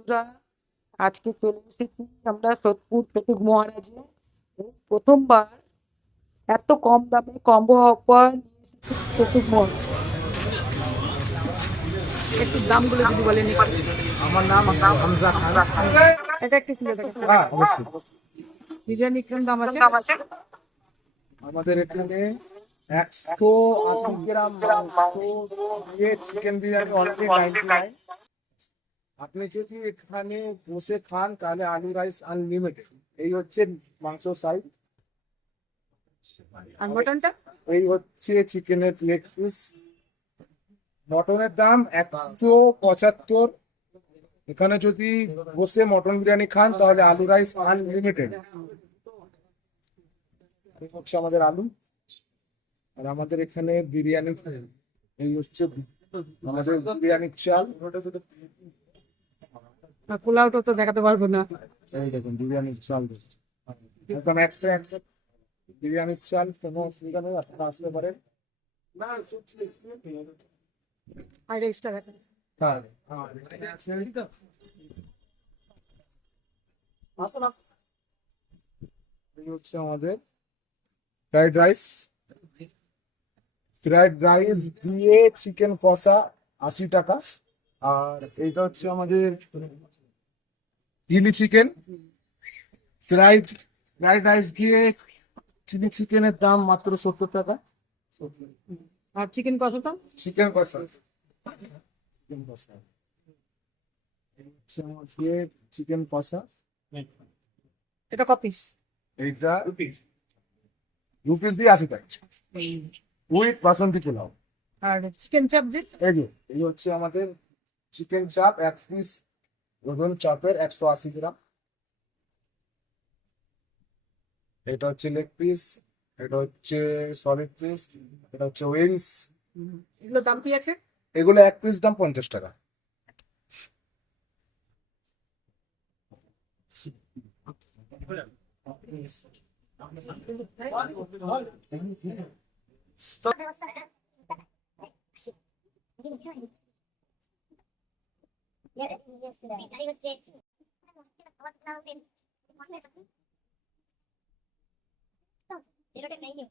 বন্ধুরা, আজকে চলে এসেছি আমরা সোদপুর পেটুক মহারাজে। এই প্রথমবার এত কম দামে কম্বো অফার নিয়ে এসেছি পেটুক মহারাজ। একটু দামগুলো যদি বলেন একটু। আমার নাম হামজা খান। এটা একটু তুলে দেখেন। হ্যাঁ, অবশ্যই। বিরিয়ানি কিরকম দাম আছে? আমাদের এখানে 180 গ্রাম মাংস দিয়ে চিকেন বিরিয়ানি অনলি 99। আপনি যদি এখানে বসে খান তাহলে আলু রাইস আনলিমিটেড। এই হচ্ছে মাংস সাইজ, আর মটনটা? এই হচ্ছে চিকেনের লেগ পিস। মটনের দাম 175। এখানে যদি বসে মটন বিরিয়ানি খান তাহলে আলু রাইস আনলিমিটেড। এই হচ্ছে আমাদের আলু। আর আমাদের এখানে বিরিয়ানি, এই হচ্ছে আমাদের বিরিয়ানির চাল। আর পোলাওটা তো দেখাতে পারবো না। এই দেখুন বিরিয়ানির চাল, একদম একটা একটা বিরিয়ানির চাল। কোনো অসুবিধা নেই, আপনারা আসতে পারেন। আর এক্সট্রা দেখেন। হ্যাঁ, এই হচ্ছে আমাদের ফ্রাইড রাইস। ফ্রাইড রাইস দিয়ে চিকেন কষা 80 টাকা। আর এইটা হচ্ছে আমাদের chilli chicken. Fried fried rice দিয়ে চিলি চিকেনের দাম মাত্র 70 টাকা। আর চিকেন কষাটা? চিকেন কষা, চিকেন কষা, এই হচ্ছে আমাদের চিকেন কষা। এটা কত পিস? এইটা রুপিস দিয়ে 80 টাকা উইথ বাসন্তী পোলাও। আর চিকেন চাপ যে? এই হচ্ছে আমাদের চিকেন চাপ, 1 পিস ওজন চাপের 180 গ্রাম। এটা হচ্ছে লেগ পিস, এটা হচ্ছে সলিড পিস, এটা হচ্ছে উইংস। এগুলোর দাম কি আছে? এগুলো 1 পিস দাম 50 টাকা। ये लोग नहीं है